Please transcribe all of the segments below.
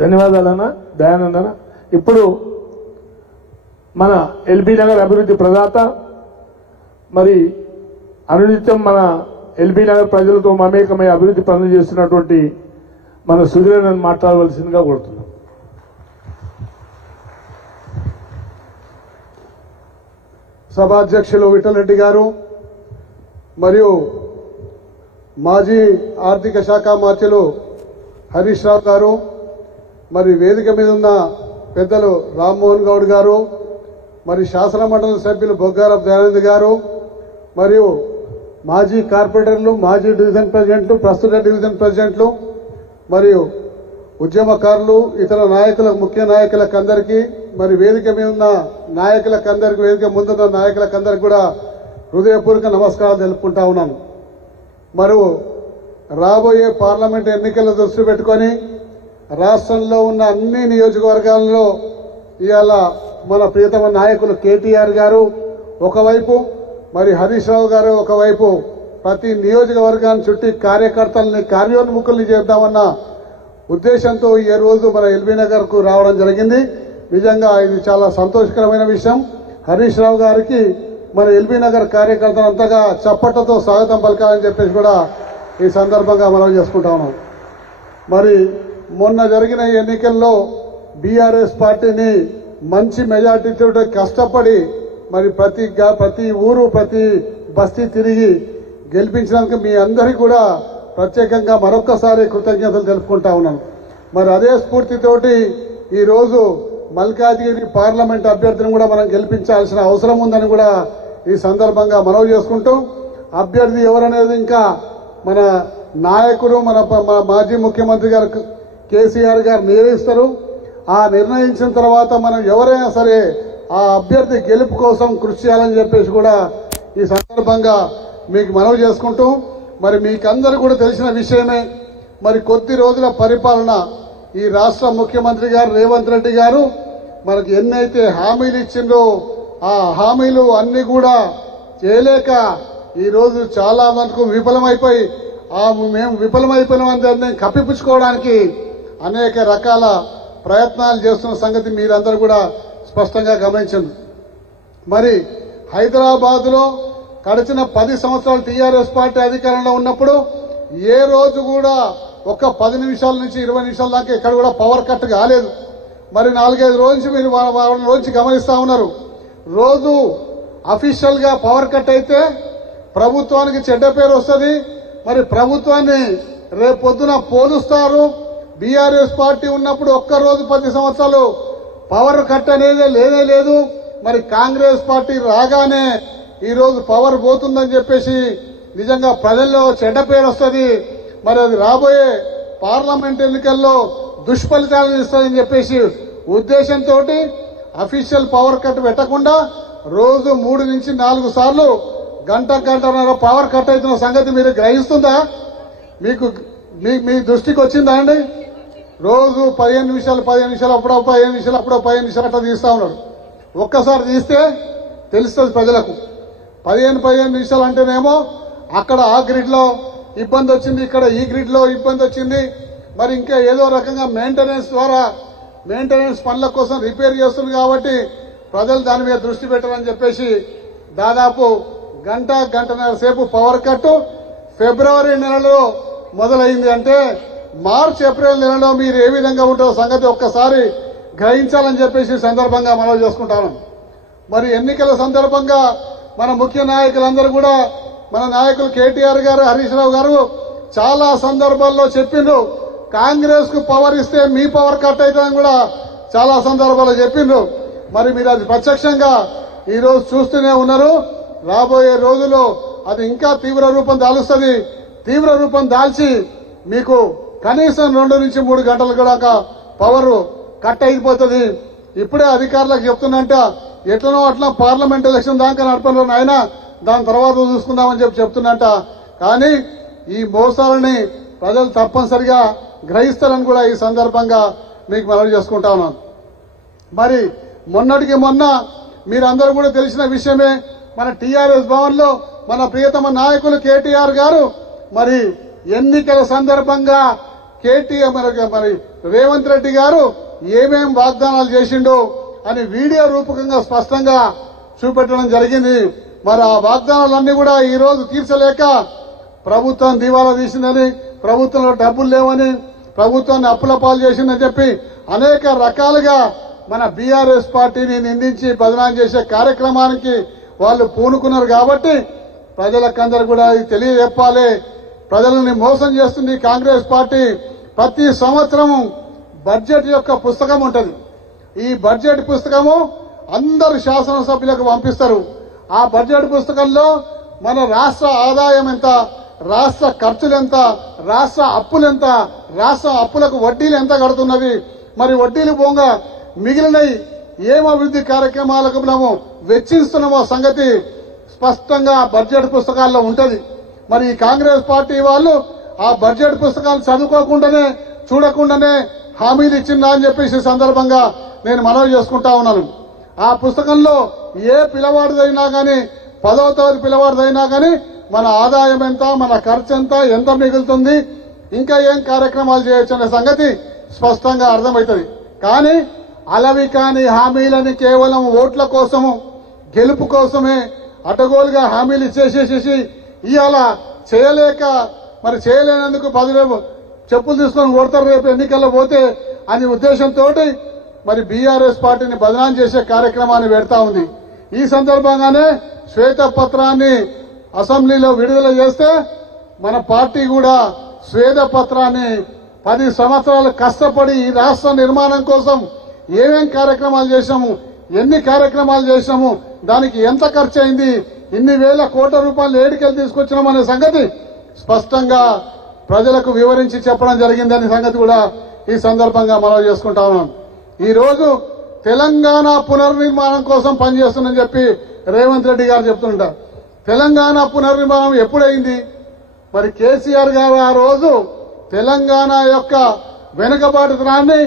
ధన్యవాదాలన్న దయానందన. ఇప్పుడు మన ఎల్బీ నగర్ అభివృద్ధి ప్రదాత మరి అనునిత్యం మన ఎల్బీ నగర్ ప్రజలతో మమేకమై అభివృద్ధి పనులు చేస్తున్నటువంటి మన సుధీరన్ మాట్లాడవలసిందిగా కోరుతున్నాం. సభాధ్యక్షులు విఠలరెడ్డి గారు మరియు మాజీ ఆర్థిక శాఖ మంత్రులు హరీష్ రావు గారు, మరి వేదిక మీద ఉన్న పెద్దలు రామ్మోహన్ గౌడ్ గారు, మరి శాసన మండలి సభ్యులు బొగ్గారపు దయానంద్ గారు, మరియు మాజీ కార్పొరేటర్లు, మాజీ డివిజన్ ప్రెసిడెంట్లు, ప్రస్తుత డివిజన్ ప్రెసిడెంట్లు, మరియు ఉద్యమకారులు, ఇతర నాయకులకు, ముఖ్య నాయకులకు అందరికీ, మరి వేదిక మీద ఉన్న నాయకులకు అందరికీ, వేదిక ముందున్న నాయకులకు అందరికీ కూడా హృదయపూర్వక నమస్కారాలు తెలుపుకుంటా ఉన్నాను. మరియు రాబోయే పార్లమెంట్ ఎన్నికల దృష్టి పెట్టుకొని రాష్ట్రంలో ఉన్న అన్ని నియోజకవర్గాల్లో ఇవాళ మన ప్రియతమ నాయకులు కేటీఆర్ గారు ఒకవైపు, మరి హరీష్ రావు గారు ఒకవైపు ప్రతి నియోజకవర్గాన్ని చుట్టి కార్యకర్తల్ని కార్యోన్ముఖుల్ని చేద్దామన్న ఉద్దేశంతో ఈ రోజు మన ఎల్బీ నగర్ కు రావడం జరిగింది. నిజంగా ఇది చాలా సంతోషకరమైన విషయం. హరీష్ రావు గారికి మన ఎల్బీ నగర్ కార్యకర్తలంతగా చప్పట్లతో స్వాగతం పలకాలని చెప్పేసి కూడా ఈ సందర్భంగా మనం చేసుకుంటా ఉన్నాం. మరి మొన్న జరిగిన ఎన్నికల్లో బీఆర్ఎస్ పార్టీని మంచి మెజార్టీతో కష్టపడి మరి ప్రతి ఊరు, ప్రతి బస్తీ తిరిగి గెలిపించినందుకు మీ అందరికీ కూడా ప్రత్యేకంగా మరొక్కసారి కృతజ్ఞతలు తెలుపుకుంటా ఉన్నాను. మరి అదే స్ఫూర్తితోటి ఈరోజు మల్కాజ్గిరి పార్లమెంట్ అభ్యర్థిని కూడా మనం గెలిపించాల్సిన అవసరం ఉందని కూడా ఈ సందర్భంగా మనవి చేసుకుంటూ, అభ్యర్థి ఎవరనేది ఇంకా మన నాయకులు, మన మాజీ ముఖ్యమంత్రి గారు కేసీఆర్ గారు నిర్ణయిస్తారు. ఆ నిర్ణయించిన తర్వాత మనం ఎవరైనా సరే ఆ అభ్యర్థి గెలుపు కోసం కృషి చేయాలని చెప్పేసి కూడా ఈ సందర్భంగా మీకు మనవి చేసుకుంటూ, మరి మీకందరూ కూడా తెలిసిన విషయమే, మరి కొద్ది రోజుల పరిపాలన ఈ రాష్ట్ర ముఖ్యమంత్రి గారు రేవంత్ రెడ్డి గారు మనకి ఎన్నైతే హామీలు ఇచ్చిందో ఆ హామీలు అన్ని కూడా చేయలేక ఈరోజు చాలా మనకు విఫలమైపోయి మేము విఫలమైపోయిన దాన్ని కప్పిపుచ్చుకోవడానికి అనేక రకాల ప్రయత్నాలు చేస్తున్న సంగతి మీరందరూ కూడా స్పష్టంగా గమనించండి. మరి హైదరాబాద్లో గడిచిన 10 సంవత్సరాలు టీఆర్ఎస్ పార్టీ అధికారంలో ఉన్నప్పుడు ఏ రోజు కూడా ఒక 10 నిమిషాల నుంచి 20 నిమిషాల దాకా ఎక్కడ కూడా పవర్ కట్ కాలేదు. మరి 4-5 రోజు నుంచి మీరు వాళ్ళ రోజు గమనిస్తా ఉన్నారు. రోజు అఫీషియల్ గా పవర్ కట్ అయితే ప్రభుత్వానికి చెడ్డ పేరు వస్తుంది. మరి ప్రభుత్వాన్ని రేపొద్దున పోలుస్తారు. బీఆర్ఎస్ పార్టీ ఉన్నప్పుడు ఒక్కరోజు 10 సంవత్సరాలు పవర్ కట్ అనేది లేనే లేదు. మరి కాంగ్రెస్ పార్టీ రాగానే ఈరోజు పవర్ పోతుందని చెప్పేసి నిజంగా ప్రజల్లో చెడ్డ పేరు వస్తుంది. మరి అది రాబోయే పార్లమెంట్ ఎన్నికల్లో దుష్ఫలితాలను ఇస్తుందని చెప్పేసి ఉద్దేశంతో అఫీషియల్ పవర్ కట్ పెట్టకుండా రోజు 3 నుంచి 4 సార్లు గంటన్నర పవర్ కట్ అవుతున్న సంగతి మీరు గ్రహిస్తుందా? మీ దృష్టికి వచ్చిందా అండి? రోజు 15 నిమిషాలు అప్పుడో 15 నిమిషాలు అప్పుడో 15 నిమిషాలు అట్లా తీస్తా ఉన్నాడు. ఒక్కసారి తీస్తే తెలుస్తుంది ప్రజలకు. 15 నిమిషాలు అంటేనేమో అక్కడ ఆ గ్రిడ్ లో ఇబ్బంది వచ్చింది, ఇక్కడ ఈ గ్రిడ్ లో ఇబ్బంది వచ్చింది, మరి ఇంకా ఏదో రకంగా మెయింటెనెన్స్ పనుల కోసం రిపేర్ చేస్తుంది కాబట్టి ప్రజలు దాని మీద దృష్టి పెట్టాలని చెప్పేసి దాదాపు గంటన్నర సేపు పవర్ కట్ ఫిబ్రవరి నెలలో మొదలైంది. అంటే మార్చ్ ఏప్రిల్ నెలలో మీరు ఏ విధంగా ఉంటారో సంగతి ఒక్కసారి గ్రహించాలని చెప్పేసి సందర్భంగా మనవి చేసుకుంటాను. మరి ఎన్నికల సందర్భంగా మన ముఖ్య నాయకులందరూ కూడా, మన నాయకులు కేటీఆర్ గారు, హరీష్ రావు గారు చాలా సందర్భాల్లో చెప్పిండ్రు. కాంగ్రెస్ కు పవర్ ఇస్తే మీ పవర్ కట్ అవుతుందని కూడా చాలా సందర్భాల్లో చెప్పిండ్రు. మరి మీరు అది ప్రత్యక్షంగా ఈ రోజు చూస్తూనే ఉన్నారు. రాబోయే రోజుల్లో అది ఇంకా తీవ్ర రూపం దాలుస్తుంది. తీవ్ర రూపం దాల్చి మీకు కనీసం 2 నుంచి 3 గంటలు కూడా పవర్ కట్ అయిపోతుంది. ఇప్పుడే అధికారులకు చెప్తున్నంట, ఎట్లనో అట్లా పార్లమెంట్ ఎలక్షన్ దాకా నడపను ఆయన, దాని తర్వాత చూసుకుందామని చెప్తున్నట్ట. కానీ ఈ మోసాలని ప్రజలు తప్పనిసరిగా గ్రహిస్తారని కూడా ఈ సందర్భంగా మీకు మనవి చేసుకుంటా ఉన్నాను. మరి మొన్నటికి మొన్న మీరందరూ కూడా తెలిసిన విషయమే, మన టీఆర్ఎస్ భవన్ లో మన ప్రియతమ నాయకులు కేటీఆర్ గారు మరి ఎన్నికల సందర్భంగా కేటీఆర్ మరి రేవంత్ రెడ్డి గారు ఏమేం వాగ్దానాలు చేసిండో అని వీడియో రూపకంగా స్పష్టంగా చూపెట్టడం జరిగింది. మరి ఆ వాగ్దానాలన్నీ కూడా ఈ రోజు తీర్చలేక ప్రభుత్వం దివాలా తీసిందని, ప్రభుత్వంలో డబ్బులు లేవని, ప్రభుత్వాన్ని అప్పుల పాలు చేసిందని చెప్పి అనేక రకాలుగా మన బీఆర్ఎస్ పార్టీని నిందించి బదనాం చేసే కార్యక్రమానికి వాళ్ళు పూనుకున్నారు. కాబట్టి ప్రజలకందరూ కూడా ఇది తెలియజెప్పాలి. ప్రజలని మోసం చేస్తుంది కాంగ్రెస్ పార్టీ. ప్రతి సంవత్సరం బడ్జెట్ యొక్క పుస్తకం ఉంటది. ఈ బడ్జెట్ పుస్తకము అందరు శాసనసభ్యులకు పంపిస్తారు. ఆ బడ్జెట్ పుస్తకంలో మన రాష్ట్ర ఆదాయం ఎంత, రాష్ట్ర ఖర్చులు ఎంత, రాష్ట్ర అప్పులు ఎంత, రాష్ట్ర అప్పులకు వడ్డీలు ఎంత కడుతున్నది, మరి వడ్డీలు పోగా మిగిలినవి ఏం అభివృద్ధి కార్యక్రమాలకు మనము వెచ్చిస్తున్నామో సంగతి స్పష్టంగా బడ్జెట్ పుస్తకాల్లో ఉంటది. మరి ఈ కాంగ్రెస్ పార్టీ వాళ్ళు ఆ బడ్జెట్ పుస్తకాలు చదువుకోకుండానే చూడకుండానే హామీలు ఇచ్చిందా అని చెప్పేసి సందర్భంగా నేను మనవి చేసుకుంటా ఉన్నాను. ఆ పుస్తకంలో ఏ పిల్లవాడిదైనా కానీ, 10వ తరగతి పిల్లవాడిదైనా కానీ మన ఆదాయం ఎంత, మన ఖర్చు ఎంత మిగులుతుంది, ఇంకా ఏం కార్యక్రమాలు చేయొచ్చు అనే సంగతి స్పష్టంగా అర్థమవుతుంది. కానీ అలవి కాని హామీలని కేవలం ఓట్ల కోసము, గెలుపు కోసమే అటగోలుగా హామీలు ఇచ్చేసేసేసి ఇవాళ చేయలేక మరి చేయలేనందుకు బదులు చెప్పులు తీసుకొని కొడతారు రేపు ఎన్నికల్లో పోతే అనే ఉద్దేశంతో మరి బీఆర్ఎస్ పార్టీని బదనాం చేసే కార్యక్రమాన్ని పెడతా ఉంది. ఈ సందర్భంగానే శ్వేతపత్రాన్ని అసెంబ్లీలో విడుదల చేస్తే మన పార్టీ కూడా శ్వేతపత్రాన్ని 10 సంవత్సరాలు కష్టపడి ఈ రాష్ట్ర నిర్మాణం కోసం ఏమేం కార్యక్రమాలు చేశాము, ఎన్ని కార్యక్రమాలు చేశాము, దానికి ఎంత ఖర్చు అయింది, ఇన్ని వేల కోట్ల రూపాయలు ఏడికెళ్ళి తీసుకొచ్చినామనే సంగతి స్పష్టంగా ప్రజలకు వివరించి చెప్పడం జరిగిందనే సంగతి కూడా ఈ సందర్భంగా మనం చేసుకుంటా ఉన్నాం. ఈ రోజు తెలంగాణ పునర్నిర్మాణం కోసం పనిచేస్తుందని చెప్పి రేవంత్ రెడ్డి గారు చెప్తుంటారు. తెలంగాణ పునర్నిర్మాణం ఎప్పుడైంది? మరి కేసీఆర్ గారు ఆ రోజు తెలంగాణ యొక్క వెనుకబాటుతనాన్ని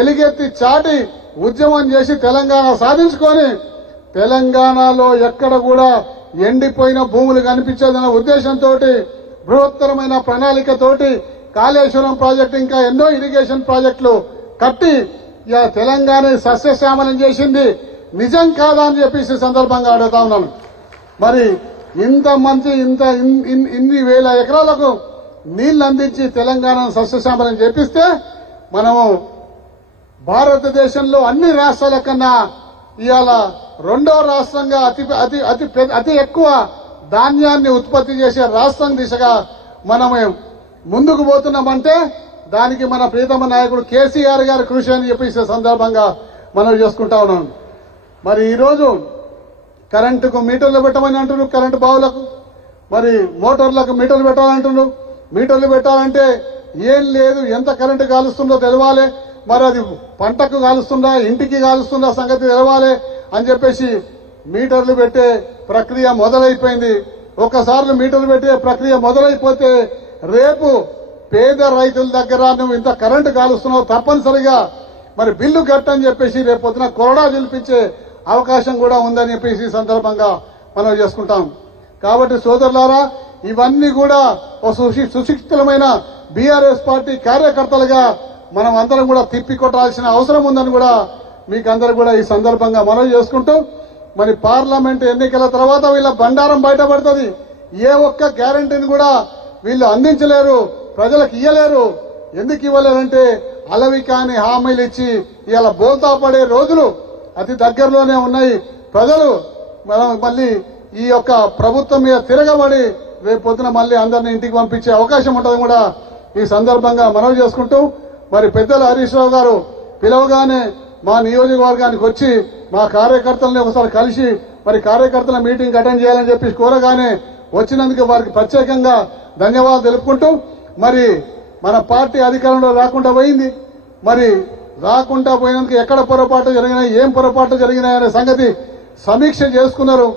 ఎలుగెత్తి చాటి ఉద్యమం చేసి తెలంగాణ సాధించుకొని తెలంగాణలో ఎక్కడ కూడా ఎండిపోయిన భూములు కనిపించేదన్న ఉద్దేశంతో బృహత్తరమైన ప్రణాళికతోటి కాళేశ్వరం ప్రాజెక్టు ఇంకా ఎన్నో ఇరిగేషన్ ప్రాజెక్టులు కట్టి ఇక తెలంగాణ సస్యశ్యామలం చేసింది నిజం కాదా అని చెప్పేసి సందర్భంగా అడుగుతా ఉన్నాను. మరి ఇంత మంచి ఇన్ని వేల ఎకరాలకు నీళ్లు అందించి తెలంగాణను సస్యశ్యామలం చేపిస్తే మనము భారతదేశంలో అన్ని రాష్ట్రాల కన్నా ఇవాళ 2వ రాష్ట్రంగా అతి ఎక్కువ ధాన్యాన్ని ఉత్పత్తి చేసే రాష్ట్రం దిశగా మనము ముందుకు పోతున్నామంటే దానికి మన ప్రీతమ నాయకుడు కేసీఆర్ గారి కృషి అని చెప్పేసి సందర్భంగా మనం చేసుకుంటా ఉన్నాం. మరి ఈరోజు కరెంటుకు మీటర్లు పెట్టమని అంటున్నారు, కరెంటు బావులకు మరి మోటార్లకు మీటర్లు పెట్టాలంటున్నారు. మీటర్లు పెట్టాలంటే ఏం లేదు, ఎంత కరెంటు కాలుస్తుందో తెలవాలి, మరి అది పంటకు కాలుస్తుందా ఇంటికి కాలుస్తుందా సంగతి తెలవాలి అని చెప్పేసి మీటర్లు పెట్టే ప్రక్రియ మొదలైపోయింది. ఒక్కసారి మీటర్లు పెట్టే ప్రక్రియ మొదలైపోతే రేపు పేద రైతుల దగ్గర నువ్వు ఇంత కరెంటు కాలుస్తున్నావు తప్పనిసరిగా మరి బిల్లు కట్టని చెప్పేసి రేపు పొద్దున కొరడా పిలిపించే అవకాశం కూడా ఉందని చెప్పేసి సందర్భంగా మనం చేసుకుంటాం. కాబట్టి సోదరులారా, ఇవన్నీ కూడా ఒక సుశిక్షితమైన బీఆర్ఎస్ పార్టీ కార్యకర్తలుగా మనం అందరం కూడా తిప్పికొట్టాల్సిన అవసరం ఉందని కూడా మీకు అందరూ కూడా ఈ సందర్భంగా మనం చేసుకుంటూ మరి పార్లమెంట్ ఎన్నికల తర్వాత వీళ్ళ బండారం బయటపడుతుంది. ఏ ఒక్క గ్యారంటీని కూడా వీళ్ళు అందించలేరు, ప్రజలకు ఇయ్యలేరు. ఎందుకు ఇవ్వలేరంటే అలవి కాని హామీలు ఇచ్చి ఇలా బోల్తా పడే రోజులు అతి దగ్గరలోనే ఉన్నాయి. ప్రజలు మనం మళ్ళీ ఈ యొక్క ప్రభుత్వం మీద తిరగబడి రేపు పొద్దున మళ్ళీ అందరినీ ఇంటికి పంపించే అవకాశం ఉంటుందని కూడా ఈ సందర్భంగా మనవి చేసుకుంటూ మరి పెద్దలు హరీష్ రావు గారు పిలవగానే మా నియోజకవర్గానికి వచ్చి మా కార్యకర్తలని ఒకసారి కలిసి మరి కార్యకర్తల మీటింగ్ అటెండ్ చేయాలని చెప్పి కోరగానే వచ్చినందుకు వారికి ప్రత్యేకంగా ధన్యవాదాలు తెలుపుకుంటూ మరి మన పార్టీ అధికారంలో రాకుండా పోయింది. మరి రాకుండా పోయినందుకు ఎక్కడ పొరపాటు జరిగినాయి, ఏం పొరపాటు జరిగినాయనే సంగతి సమీక్ష చేసుకున్నారు.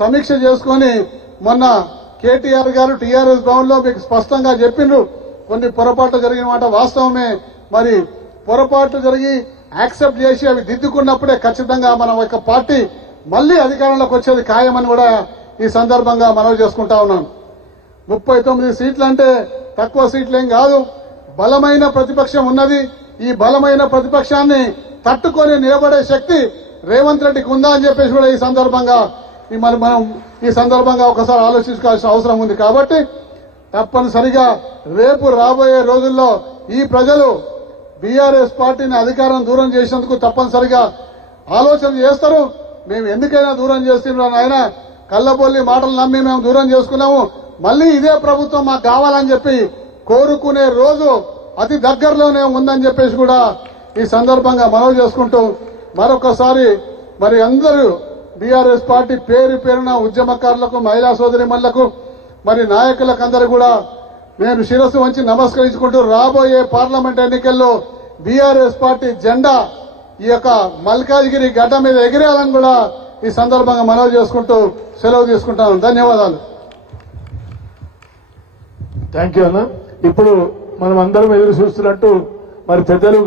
సమీక్ష చేసుకుని మొన్న కేటీఆర్ గారు టీఆర్ఎస్ భవన్ లో మీకు స్పష్టంగా చెప్పిండ్రు కొన్ని పొరపాట్లు జరిగిన మాట వాస్తవమే. మరి పొరపాట్లు జరిగి యాక్సెప్ట్ చేసి అవి దిద్దుకున్నప్పుడే ఖచ్చితంగా మన యొక్క పార్టీ మళ్లీ అధికారంలోకి వచ్చేది ఖాయమని కూడా ఈ సందర్భంగా మనవి చేసుకుంటా ఉన్నాను. 39 సీట్లు అంటే తక్కువ సీట్లేం కాదు. బలమైన ప్రతిపక్షం ఉన్నది. ఈ బలమైన ప్రతిపక్షాన్ని తట్టుకొని నిలబడే శక్తి రేవంత్ రెడ్డికి ఉందా అని చెప్పేసి కూడా ఈ సందర్భంగా మనం ఈ సందర్భంగా ఒకసారి ఆలోచించుకోవాల్సిన అవసరం ఉంది. కాబట్టి తప్పనిసరిగా రేపు రాబోయే రోజుల్లో ఈ ప్రజలు బీఆర్ఎస్ పార్టీని అధికారం దూరం చేసినందుకు తప్పనిసరిగా ఆలోచన చేస్తారు. మేము ఎందుకైనా దూరం చేస్తున్నాం ఆయన కళ్ళబొల్లి మాటలు నమ్మి మేము దూరం చేసుకున్నాము, మళ్ళీ ఇదే ప్రభుత్వం మాకు కావాలని చెప్పి కోరుకునే రోజు అతి దగ్గరలోనే ఉందని చెప్పేసి కూడా ఈ సందర్భంగా మనవి చేసుకుంటూ మరొకసారి మరి అందరూ బీఆర్ఎస్ పార్టీ పేరున ఉద్యమకారులకు, మహిళా సోదరిమణులకు, మరి నాయకులకు అందరూ కూడా నేను శిరస్సు వంచి నమస్కరించుకుంటూ రాబోయే పార్లమెంట్ ఎన్నికల్లో బీఆర్ఎస్ పార్టీ జెండా ఈ యొక్క మల్కాజ్గిరి గడ్డ మీద ఎగిరేయాలని కూడా ఈ సందర్భంగా మనవి చేసుకుంటూ సెలవు తీసుకుంటాను. ధన్యవాదాలు. థ్యాంక్ యూ అన్న. ఇప్పుడు మనం అందరం ఎదురు చూస్తున్నట్టు మరి పెద్దలు